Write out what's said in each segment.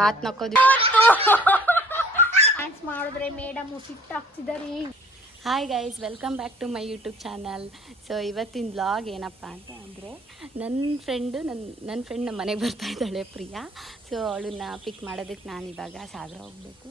ಹಾತ್ ನಕ್ಕೋದು ಡ್ಯಾನ್ಸ್ ಮಾಡಿದ್ರೆ ಮೇಡಮ್ ಸಿಟ್ಟಾಗ್ತಿದ್ದಾರೆ. Hi guys, welcome back to my YouTube channel. So ಇವತ್ತಿನ ವ್ಲಾಗ್ ಏನಪ್ಪ ಅಂತ ಅಂದರೆ, ನನ್ನ ಫ್ರೆಂಡ್ ನಮ್ಮ ಮನೆಗೆ ಬರ್ತಾ ಇದ್ದಾಳೆ ಪ್ರಿಯಾ. ಸೊ ಅವಳನ್ನ ಪಿಕ್ ಮಾಡೋದಕ್ಕೆ ನಾನು ಇವಾಗ ಸಾಗರ ಹೋಗಬೇಕು.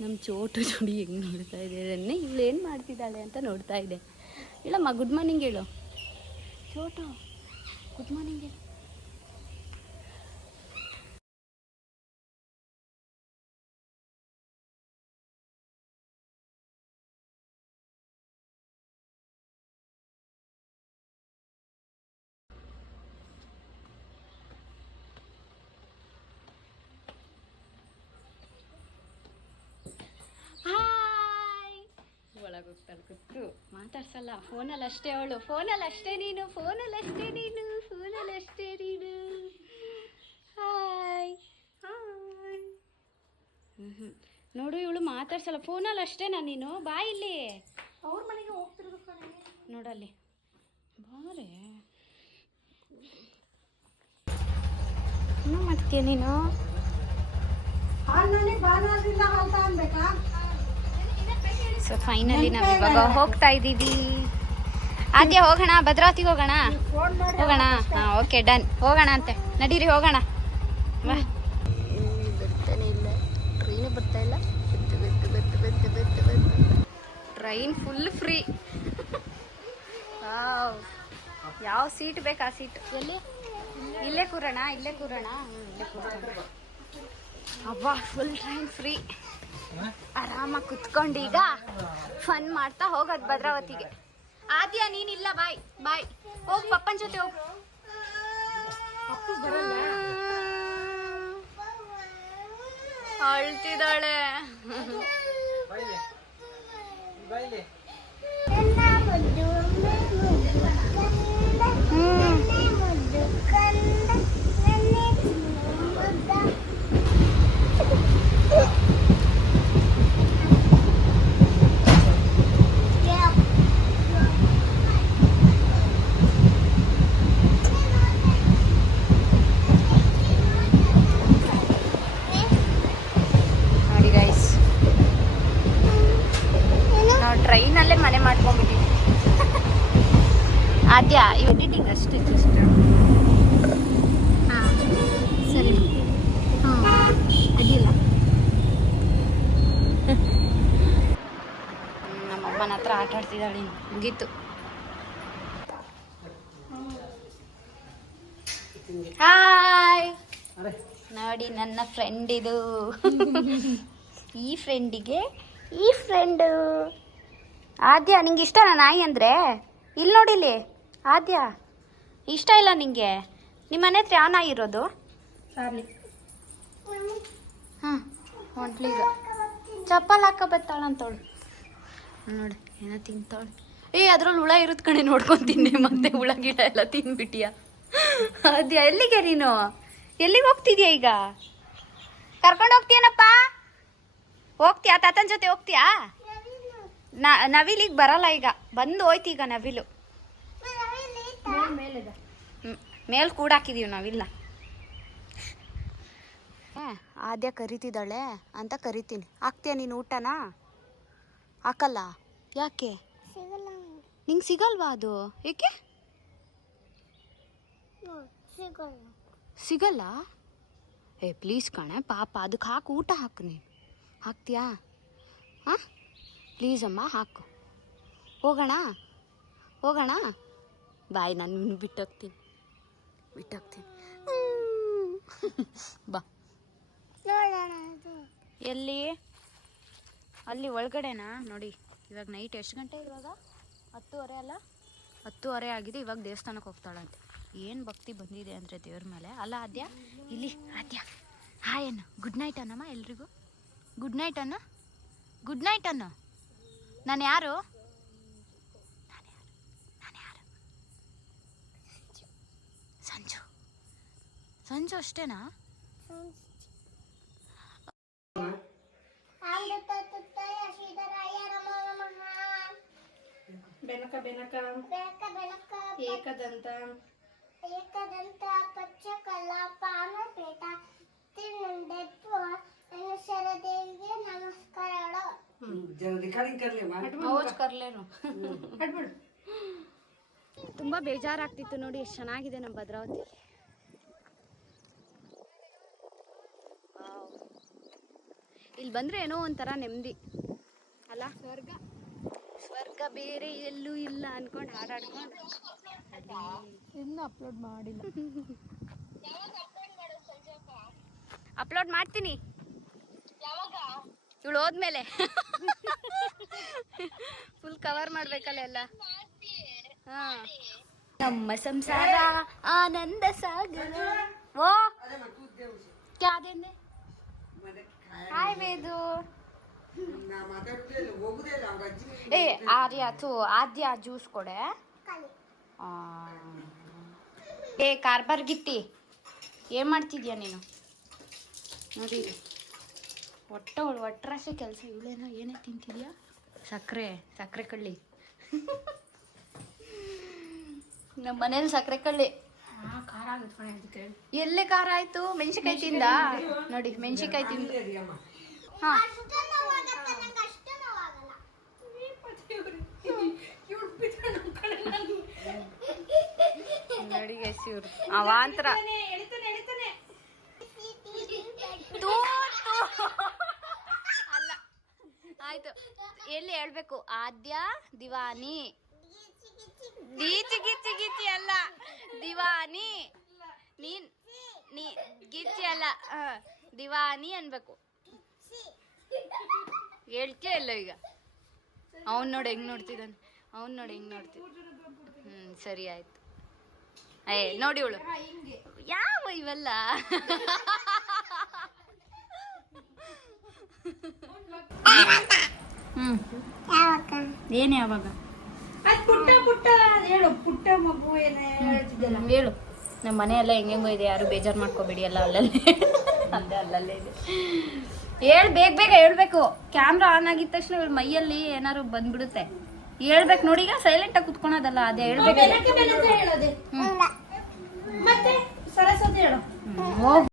ನಮ್ಮ ಚೋಟು ಜೋಡಿ ಹೆಂಗೆ ನೋಡ್ತಾ ಇದ್ದೇನೆ, ಇವಳು ಏನು ಮಾಡ್ತಿದ್ದಾಳೆ ಅಂತ ನೋಡ್ತಾ ಇದೆ. ಇಲ್ಲಮ್ಮ, ಗುಡ್ ಮಾರ್ನಿಂಗ್ ಹೇಳು ಚೋಟು, ಗುಡ್ ಮಾರ್ನಿಂಗ್ ಹೇಳು. ಒಳಗೋಗ್ತಾಳೆ ಕೂತು ಮಾತಾಡ್ಸಲ್ಲ, ಫೋನಲ್ಲಿ ಅಷ್ಟೇ ಅವಳು, ಫೋನಲ್ಲಿ ಅಷ್ಟೇ ನೀನು, ಫೋನಲ್ಲಿ ಅಷ್ಟೇ ನೀನು, ಫೋನಲ್ಲಿ ಅಷ್ಟೇ ನೀನು. Hi hi. ನೋಡು, ಇವಳು ಮಾತಾಡ್ಸಲ್ಲ, ಫೋನಲ್ಲಿ ಅಷ್ಟೇನಾ ನೀನು? ಬಾ ಇಲ್ಲಿ, ಅವ್ರ ಮನೆಗೆ ಹೋಗ್ತಿರೋದು ಕಣೆ. ನೋಡಲ್ಲಿ ಬಾರೆ, ಏನು ಮಾಡ್ತೀಯ ನೀನು? ಸೊ ಫೈನಲಿ ನಾವು ಇವಾಗ ಹೋಗ್ತಾ ಇದ್ದೀವಿ. ಆದ್ಯ ಹೋಗೋಣ, ಭದ್ರಾವತಿಗೆ ಹೋಗೋಣ. ಹಾಂ ಓಕೆ ಡನ್, ಹೋಗೋಣ ಅಂತೆ, ನಡೀರಿ ಹೋಗೋಣ. ವಾ, ಬರ್ತಾನೆ ಇಲ್ಲ, ಟ್ರೈನು ಬರ್ತಾ ಇಲ್ಲ. Train full free. ಯಾವ ಸೀಟ್ ಬೇಕಾ ಸೀಟ್? ಎಲ್ಲಿ? ಇಲ್ಲೇ ಕೂರೋಣ, ಇಲ್ಲೇ ಕೂರೋಣ. ಇಲ್ಲೇ ಕೂರೋಣ. ಅಬ್ಬಾ, ಫುಲ್ ಟ್ರೈನ್ ಫ್ರೀ. ಆರಾಮಾಗಿ ಕುತ್ಕೊಂಡು ಈಗ ಫನ್ ಮಾಡ್ತಾ ಹೋಗೋದು ಭದ್ರಾವತಿಗೆ. ಆದ್ಯ ನೀನಿಲ್ಲ, ಬಾಯ್ ಬಾಯ್, ಹೋಗಿ ಪಪ್ಪನ ಜೊತೆ ಹೋಗು. ಅಳ್ತಿದ್ದಾಳೆ. ಟ್ರೈನಲ್ಲೇ ಮನೆ ಮಾಡ್ಕೊಂಡ್ಬಿಟ್ಟಿದ್ವಿ. ಆದ್ಯ ಎಡಿಟಿಂಗ್ ಅಷ್ಟೇ, ಜಸ್ಟ್. ಹಾಂ ಸರಿ, ಹಾಂ ಅಡ್ಡಿಲ್ಲ. ನಮ್ಮಮ್ಮನ ಹತ್ರ ಆಟ ಆಡ್ತಿದ್ದಾಳೆ, ಮುಗೀತು. ಹಾಯ್, ನೋಡಿ ನನ್ನ ಫ್ರೆಂಡ್ ಇದು. ಈ ಫ್ರೆಂಡಿಗೆ ಈ ಫ್ರೆಂಡು ಆದ್ಯ. ನಿಂಗೆ ಇಷ್ಟನಾ ನಾಯಿ ಅಂದರೆ? ಇಲ್ಲಿ ನೋಡಿಲಿ ಆದ್ಯ, ಇಷ್ಟ ಇಲ್ಲ ನಿಂಗೆ? ನಿಮ್ಮ ಮನೆ ಹತ್ರ ಯಾವ ನಾಯಿ ಇರೋದು? ಹಾಂ ಹೊಂಟ್ಲೀಗ ಚಪ್ಪಲ್ ಹಾಕ ಬತ್ತಾಳಂತವಳು. ನೋಡಿ ಏನೋ ತಿಂತಾವಳು. ಅದ್ರಲ್ಲಿ ಹುಳ ಇರುತ್ತೆ ಕಣೆ, ನೋಡ್ಕೊತೀನಿ. ಮತ್ತೆ ಹುಳ ಗಿಡ ಎಲ್ಲ ತಿನ್ಬಿಟ್ಟಿಯ ಆದ್ಯ? ಎಲ್ಲಿಗೆ ನೀನು? ಎಲ್ಲಿಗೆ ಹೋಗ್ತಿದ್ಯಾ ಈಗ? ಕರ್ಕೊಂಡು ಹೋಗ್ತೀಯನಪ್ಪ? ಹೋಗ್ತೀಯಾ ತಾತನ ಜೊತೆ? ಹೋಗ್ತೀಯಾ? ನವಿಲಿಗೆ ಬರಲ್ಲ ಈಗ, ಬಂದು ಹೋಯ್ತು ಈಗ ನವಿಲು. ಮೇಲ್ ಕೂಡ ಹಾಕಿದೀವಿ ನಾವಿಲ್ಲ. ಆದ್ಯ ಕರಿತಿದ್ದಾಳೆ ಅಂತ ಕರಿತೀನಿ. ಹಾಕ್ತೀಯ ನೀನು ಊಟನಾ? ಹಾಕಲ್ಲ? ಯಾಕೆ? ನಿಂಗೆ ಸಿಗಲ್ವಾ ಅದು? ಏಕೆ ಸಿಗಲ್ಲ? ಪ್ಲೀಸ್ ಕಣೆ ಪಾಪ, ಅದಕ್ಕೆ ಹಾಕು, ಊಟ ಹಾಕು ನೀನು. ಹಾಕ್ತೀಯಾ? ಹಾಂ ಪ್ಲೀಸ್ ಅಮ್ಮ ಹಾಕು. ಹೋಗೋಣ ಹೋಗೋಣ, ಬಾಯ್, ನಾನು ಬಿಟ್ಟೋಗ್ತೀನಿ ಬಾ. ಎಲ್ಲಿ? ಅಲ್ಲಿ ಒಳಗಡೆನಾ? ನೋಡಿ ಇವಾಗ ನೈಟ್ ಎಷ್ಟು ಗಂಟೆ? ಇವಾಗ 10:30 ಅಲ್ಲ? 10:30 ಆಗಿದೆ. ಇವಾಗ ದೇವಸ್ಥಾನಕ್ಕೆ ಹೋಗ್ತಾಳಂತೆ. ಏನು ಭಕ್ತಿ ಬಂದಿದೆ ಅಂದರೆ ದೇವ್ರ ಮೇಲೆ. ಅಲ್ಲ ಆದ್ಯ? ಇಲ್ಲಿ ಆದ್ಯ ಹಾಯ್ ಅನ್ನು, ಗುಡ್ ನೈಟ್ ಅನ್ನಮ್ಮ ಎಲ್ರಿಗೂ. ಗುಡ್ ನೈಟ್ ಅನ್ನು, ಗುಡ್ ನೈಟ್ ಅನ್ನು. ನಾನು ಯಾರು? ಸಂಜು. ಸಂಜು ಅಷ್ಟೇನಾ? ಬೆನಕ ಬೆನಕ ಏಕದಂತ ಏಕದಂತ ಪಚ್ಚ ಕಲ್ಲ ಪಾನ ಪೇಟ ತುಂಬ ಬೇಜಾರಾಗ್ತಿತ್ತು ನೋಡಿ, ಎಷ್ಟು ಚೆನ್ನಾಗಿದೆ ನಮ್ಮ ಭದ್ರಾವತಿಯಲ್ಲಿ. ಇಲ್ಲಿ ಬಂದರೆ ಏನೋ ಒಂಥರ ನೆಮ್ಮದಿ ಅಲ್ಲ. ಸ್ವರ್ಗ ಬೇರೆ ಎಲ್ಲೂ ಇಲ್ಲ ಅನ್ಕೊಂಡು ಹಾಡಾಡ್ಕೊಂಡು ಇನ್ನೂ ಅಪ್ಲೋಡ್ ಮಾಡಿಲ್ಲ. ಅಪ್ಲೋಡ್ ಮಾಡ್ತೀನಿ ಇವಳು ಹೋದ್ಮೇಲೆ. ಫುಲ್ ಕವರ್ ಮಾಡ್ಬೇಕಲ್ಲ ಎಲ್ಲ. ಹಾ, ನಮ್ಮ ಸಂಸಾರ ಆನಂದ ಸಾಗರ. ಓ क्या देंगे? हाय वेदू. ए आर्या तू आद्या ಜ್ಯೂಸ್ ಕೊಡೆ. ಏ ಕಾರ್ಬಾರ್ ಗಿಟ್ಟಿ, ಏನು ಮಾಡ್ತಿದ್ಯಾ ನೀನು? ನೋಡಿ ಒಟ್ಟರಾಶೆ ಕೆಲಸ. ಇವಳೇನೋ ಏನೇ ತಿಂತಿದ್ಯಾ? ಸಕ್ಕರೆ ಕಳ್ಳಿ. ನಮ್ಮ ಮನೇಲಿ ಸಕ್ಕರೆ ಕಳ್ಳಿ. ಖಾರ ಆಗುತ್ತೆ ಅದಕ್ಕೆ. ಎಲ್ಲೇ ಖಾರ ಆಯ್ತು? ಮೆಣಸಿನ್ಕಾಯಿ ತಿಂದ ನೋಡಿ, ಮೆಣಸಿನ್ಕಾಯಿ ತಿಂದ. ಹಾ, ನೋಡಿ ಗೈಸ್, ಇವ್ರು ಅವಾಂತರ. ಅಲ್ಲ, ಆಯ್ತು. ಎಲ್ಲಿ ಹೇಳ್ಬೇಕು? ಆದ್ಯ ದಿವಾನಿ. ಗಿಚ್ಚಿ ಅಲ್ಲ, ದಿವಾನಿ. ನೀ ಗಿಚ್ಚಿ ಅಲ್ಲ, ದಿವಾನಿ ಅನ್ಬೇಕು. ಹೇಳ್ತೀಯ ಇಲ್ಲ ಈಗ? ಅವನ್ ನೋಡಿ ಹೆಂಗ್ ನೋಡ್ತಿದ್ದಾನೆ. ಸರಿ ಆಯ್ತು. ನೋಡಿ ಇವಳು ಯಾವ ಇವೆಲ್ಲ. ಏನ್ ಯಾವಾಗ ಹೇಳು. ನಮ್ಮ ಮನೆಯೆಲ್ಲ ಹೆಂಗೆಂಗೋ ಇದೆ, ಯಾರು ಬೇಜಾರು ಮಾಡ್ಕೋಬೇಡಿ. ಎಲ್ಲ ಅಲ್ಲಲ್ಲೇ ಅಲ್ಲಲ್ಲೇ ಇದೆ. ಬೇಗ ಹೇಳ್ಬೇಕು. ಕ್ಯಾಮ್ರಾ ಆನ್ ಆಗಿದ ತಕ್ಷಣ ಇವ್ರ ಮೈಯಲ್ಲಿ ಏನಾರು ಬಂದ್ಬಿಡುತ್ತೆ. ಹೇಳ್ಬೇಕು ನೋಡಿ. ಈಗ ಸೈಲೆಂಟ್ ಆಗಿ ಕುತ್ಕೊಳೋದಲ್ಲ, ಅದೇ ಹೇಳ್ಬೇಕು. Good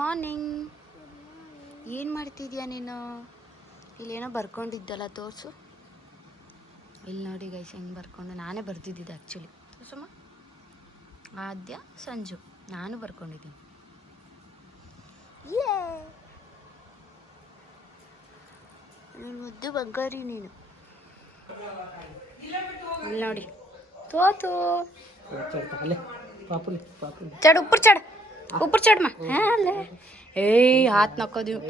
morning. ಏನು ಮಾಡ್ತಿದ್ಯಾ ನೀನು? ಇಲ್ಲೇನೋ ಬರ್ಕೊಂಡಿದ್ದಲ್ಲ, ತೋರಿಸು. ಇಲ್ಲಿ ನೋಡಿ ಗೈಸ್, ಹೆಂಗೆ ಬರ್ಕೊಂಡು. ನಾನೇ ಬರ್ದಿದ್ದಿದ್ದು ಆ್ಯಕ್ಚುಲಿ. ತೋರ್ಸಮ್ಮ. ಆದ್ಯ ಸಂಜು ನಾನು ಬರ್ಕೊಂಡಿದ್ದೀನಿ. ಮುದ್ದು ಬಂಗಾರಿ ನೀನು. ಇಲ್ಲಿ ನೋಡಿ, ತೋತು ಚಡ್ ऊपर चढ़ मा। अले ए हाथ नको दूं।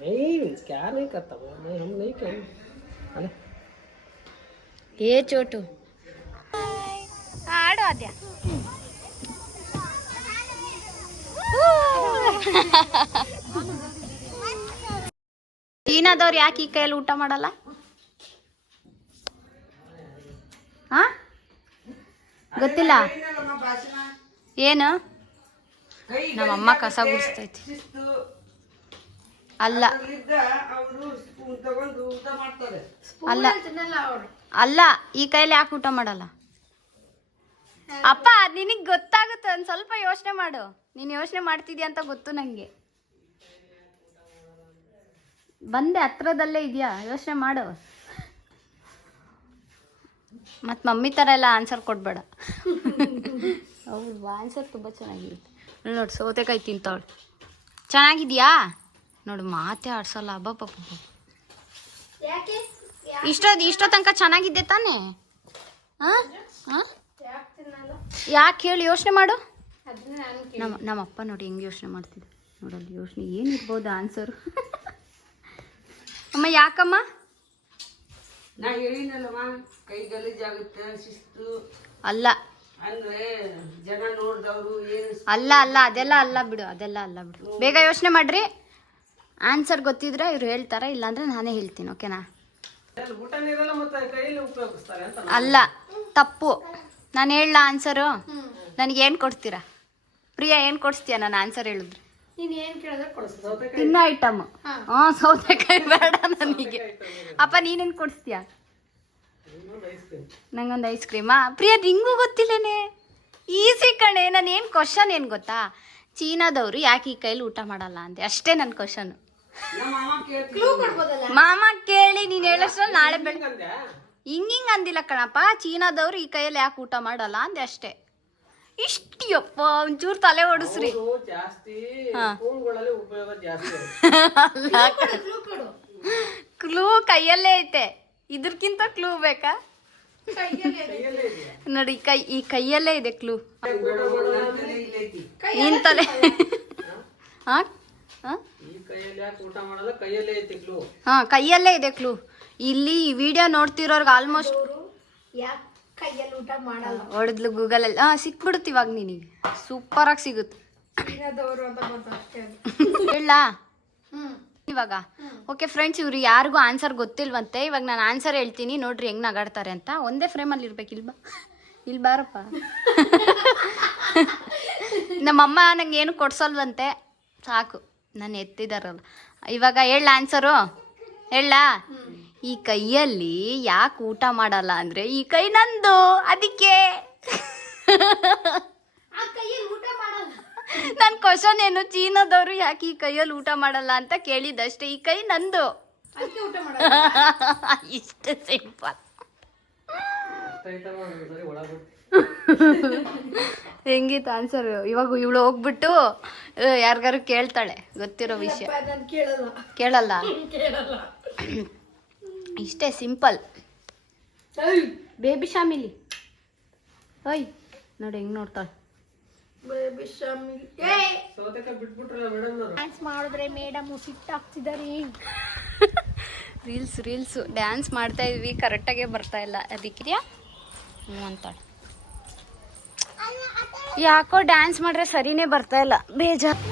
नहीं क्या नहीं करता वो, मैं हम नहीं करें। अले ये चोटू आड़ो आद्या ಚೀನಾದವ್ರು ಯಾಕೆ ಈ ಕೈಯಲ್ಲಿ ಊಟ ಮಾಡಲ್ಲ? ಹಾ ಗೊತ್ತಿಲ್ಲ. ಏನು? ನಮ್ಮಮ್ಮ ಕಸ ಗುಡಿಸ್ತೈತಿ. ಅಲ್ಲ ಅಲ್ಲ ಅಲ್ಲ, ಈ ಕೈಯಲ್ಲಿ ಯಾಕೆ ಊಟ ಮಾಡಲ್ಲ? ಅಪ್ಪ ನಿನಗೆ ಗೊತ್ತಾಗುತ್ತೆ, ಒಂದು ಸ್ವಲ್ಪ ಯೋಚನೆ ಮಾಡು. ನೀನು ಯೋಚನೆ ಮಾಡ್ತಿದ್ಯಾ ಅಂತ ಗೊತ್ತು ನನಗೆ. ಬಂದೆ ಹತ್ರದಲ್ಲೇ ಇದೆಯಾ, ಯೋಚನೆ ಮಾಡು. ಮತ್ತು ಮಮ್ಮಿ ಥರ ಎಲ್ಲ ಆನ್ಸರ್ ಕೊಡಬೇಡ. ಹೌದು, ಆನ್ಸರ್ ತುಂಬ ಚೆನ್ನಾಗಿರುತ್ತೆ. ನೋಡಿ, ಸೌತೆಕಾಯಿ ತಿಂತಾವಳು. ಚೆನ್ನಾಗಿದೆಯಾ ನೋಡು, ಮಾತೇ ಆಡ್ಸಲ್ಲ. ಅಬ್ಬಪ್ಪ ಇಷ್ಟೋ ತನಕ ಚೆನ್ನಾಗಿದ್ದೆ ತಾನೇ? ಹಾಂ ಹಾಂ, ಯಾಕೆ ಹೇಳಿ? ಯೋಚನೆ ಮಾಡು. ನಮ್ಮಪ್ಪ ನೋಡಿ ಹೆಂಗೆ ಯೋಚನೆ ಮಾಡ್ತಿದ್ದೆ ನೋಡಲ್ಲಿ. ಯೋಚನೆ ಏನಿರ್ಬೋದು ಆನ್ಸರು? ಅಮ್ಮ ಯಾಕಮ್ಮ? ನಾ ಹೇಳಿನಲ್ಲಮ್ಮ, ಕೈ ಗಲೀಜಾಗುತ್ತೆ, ಶಿಸ್ತು ಅಲ್ಲ ಅಂದ್ರೆ ಜನ ನೋಡಿದವರು ಏನು ಅಲ್ಲ ಅಲ್ಲ, ಅದೆಲ್ಲ ಅಲ್ಲ ಬಿಡು, ಅದೆಲ್ಲ ಅಲ್ಲ ಬಿಡು. ಬೇಗ ಯೋಚನೆ ಮಾಡ್ರಿ. ಆನ್ಸರ್ ಗೊತ್ತಿದ್ರೆ ಇವ್ರು ಹೇಳ್ತಾರೆ, ಇಲ್ಲಾಂದ್ರೆ ನಾನೇ ಹೇಳ್ತೀನಿ. ಓಕೆನಾ? ಊಟ ನೀರೆಲ್ಲ ಮತ್ತೆ ಕೈಯಲ್ಲಿ ಉಪಯೋಗಿಸ್ತಾರೆ ಅಂತ. ಅಲ್ಲ, ತಪ್ಪು. ನಾನು ಹೇಳ ಆನ್ಸರು. ನನಗೆ ಏನು ಕೊಡ್ತೀರಾ? ಪ್ರಿಯಾ ಏನು ಕೊಡಿಸ್ತೀಯ ನಾನು ಆನ್ಸರ್ ಹೇಳಿದ್ರೆ? ತಿನ್ನೋ ಐಟಮ್. ಹಾಂ, ಸೌತೆಕಾಯಿ ಬೇಡ ನನಗೆ. ಅಪ್ಪ ನೀನೇನು ಕೊಡಿಸ್ತೀಯಾ? ನಂಗೊಂದು ಐಸ್ ಕ್ರೀಮಾ? ಪ್ರಿಯಾ ನಿಂಗೂ ಗೊತ್ತಿಲ್ಲೇನೆ? ಈಸಿ ಕಣೆ. ನಾನು ಏನು ಕ್ವಶನ್ ಏನು ಗೊತ್ತಾ? ಚೀನಾದವರು ಯಾಕೆ ಈ ಕೈಲಿ ಊಟ ಮಾಡಲ್ಲ ಅಂತೆ, ಅಷ್ಟೇ ನನ್ನ ಕ್ವಶನ್. ಕೊಡ್ಬೋದಲ್ಲ. ಮಾಮ ಕೇಳಿ ನೀನು ಹೇಳೋಷ್ಟ್ರಲ್ಲಿ ನಾಳೆ ಬೆಳಗ್ಗೆ ಹಿಂಗಿಂಗ್ ಅಂದಿಲ್ಲ ಕಣಪ್ಪ. ಚೀನಾದವ್ರು ಈ ಕೈಯಲ್ಲಿ ಯಾಕೆ ಊಟ ಮಾಡಲ್ಲ ಅಂದೆ ಅಷ್ಟೇ. ಇಷ್ಟಿಯಪ್ಪ ಒಂಚೂರು ತಲೆ ಓಡಿಸ್ರಿ. ಜಾಸ್ತಿ ಹಾ. ಸ್ಪೂನ್ಗಳಲ್ಲಿ ಉಪಯೋಗ ಜಾಸ್ತಿ. ಕ್ಲೂ ಕೊಡು. ಕ್ಲೂ ಕೈಯಲ್ಲೇ ಐತೆ, ಇದ್ರಕ್ಕಿಂತ ಕ್ಲೂ ಬೇಕಾ? ಕೈಯಲ್ಲೇ ಇದೆಯಾ? ನೋಡಿ ಈ ಕೈಯಲ್ಲೇ ಇದೆ ಕ್ಲೂ. ಕೈ ನಿನ್ ತಲೆ ಹಾ ಹಾ ಈ ಕೈಯಲ್ಲಿ ಯಾಕೆ ಊಟ ಮಾಡಲ್ಲ, ಕೈಯಲ್ಲೇ ಐತಿ ಕ್ಲೂ. ಹಾ ಕೈಯಲ್ಲೇ ಇದೆ ಕ್ಲೂ. ಇಲ್ಲಿ ಈ ವಿಡಿಯೋ ನೋಡ್ತಿರೋರ್ಗೆ ಆಲ್ಮೋಸ್ಟ್ ಯಾಕೆ ಕೈಯಲ್ಲಿ ಊಟ ಮಾಡಲ್ಲ? ಹೊಡೆದ್ಲು ಗೂಗಲಲ್ಲಿ. ಸಿಕ್ಬಿಡುತ್ತೆ ಇವಾಗ ನಿನಗೆ, ಸೂಪರಾಗಿ ಸಿಗುತ್ತೆ. ಚೀನಾದವರು ಅಂತ ಗೊತ್ತು ಅಷ್ಟೇ. ಹೇಳ ಇವಾಗ. ಓಕೆ ಫ್ರೆಂಡ್ಸ್, ಇವ್ರು ಯಾರಿಗೂ ಆನ್ಸರ್ ಗೊತ್ತಿಲ್ವಂತೆ. ಇವಾಗ ನಾನು ಆನ್ಸರ್ ಹೇಳ್ತೀನಿ, ನೋಡ್ರಿ ಹೆಂಗ್ ನಗಾಡ್ತಾರೆ ಅಂತ. ಒಂದೇ ಫ್ರೇಮಲ್ಲಿ ಇರ್ಬೇಕು. ಇಲ್ಲಿ ಬಾರಪ್ಪ. ನಮ್ಮಮ್ಮ ನಂಗೆ ಏನು ಕೊಡ್ಸಲ್ವಂತೆ, ಸಾಕು ನಾನು ಎತ್ತಿದಾರಲ್ಲ. ಇವಾಗ ಹೇಳ ಆನ್ಸರು, ಹೇಳ. ಈ ಕೈಯಲ್ಲಿ ಯಾಕೆ ಊಟ ಮಾಡಲ್ಲ ಅಂದ್ರೆ ಈ ಕೈ ನಂದು, ಅದಕ್ಕೆ. ಆ ಕೈಯಲ್ಲಿ ಊಟ ಮಾಡಲ್ಲ. ನನ್ನ ಕ್ವಶನ್ ಏನು, ಚೀನಾದವರು ಯಾಕೆ ಈ ಕೈಯಲ್ಲಿ ಊಟ ಮಾಡಲ್ಲ ಅಂತ ಕೇಳಿದಷ್ಟೇ. ಈ ಕೈ ನಂದು, ಅದಕ್ಕೆ ಊಟ ಮಾಡಲ್ಲ. ಇಷ್ಟು ಸಿಂಪಲ್. ಹೆಂಗಿತ್ತು ಆನ್ಸರ್? ಇವಾಗ ಇವಳು ಹೋಗ್ಬಿಟ್ಟು ಯಾರಿಗಾರು ಕೇಳ್ತಾಳೆ ಗೊತ್ತಿರೋ ವಿಷಯ. ನಾನು ಕೇಳಲ್ಲ. ಕೇಳಲ್ಲ, ಕೇಳಲ್ಲ. ಇಷ್ಟೇ ಸಿಂಪಲ್. ಬೇಬಿ ಶಾಮಿಲಿ ಓಯ್ ನೋಡಿ ಹೆಂಗ್ ನೋಡ್ತಾಳೆ. ಬೇಬಿ ಶಾಮಿಲಿ. ಸೌತೆಕಾಯಿ ಬಿಟ್ಬಿಟ್ರಲ್ಲ ಮೇಡಮ್. ಡ್ಯಾನ್ಸ್ ಮಾಡಿದ್ರೆ ಮೇಡಮ್ ಸಿಟ್ಟಾಗ್ತಿದ್ದಾರೆ. ರೀಲ್ಸು ಡ್ಯಾನ್ಸ್ ಮಾಡ್ತಾ ಇದ್ವಿ, ಕರೆಕ್ಟಾಗೆ ಬರ್ತಾ ಇಲ್ಲ. ಅದಕ್ಕೆ ಹ್ಞೂ ಅಂತಾಳೆ. ಯಾಕೋ ಡ್ಯಾನ್ಸ್ ಮಾಡ್ರೆ ಸರಿನೇ ಬರ್ತಾ ಇಲ್ಲ, ಬೇಜಾರು.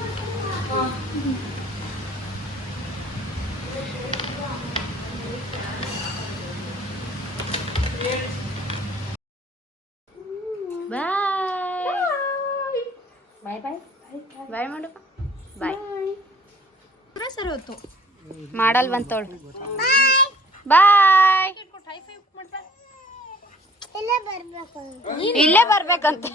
ಬಾಯ್ ಬಾಯ್ ಬಾಯ್ ಮಾಡಪ್ಪ. ಬಾಯ್. ಸರಿ ಹೊತ್ತು ಮಾಡಲ್ವಂತವಳು. ಬಾಯ್. ಇಲ್ಲೇ ಬರ್ಬೇಕಂತ.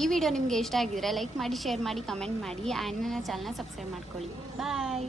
ಈ ವಿಡಿಯೋ ನಿಮಗೆ ಇಷ್ಟ ಆಗಿದ್ರೆ ಲೈಕ್ ಮಾಡಿ, ಶೇರ್ ಮಾಡಿ, ಕಮೆಂಟ್ ಮಾಡಿ, ಆ್ಯಂಡ್ ನನ್ನ ಚಾನಲ್ನ ಸಬ್ಸ್ಕ್ರೈಬ್ ಮಾಡ್ಕೊಳ್ಳಿ. ಬಾಯ್.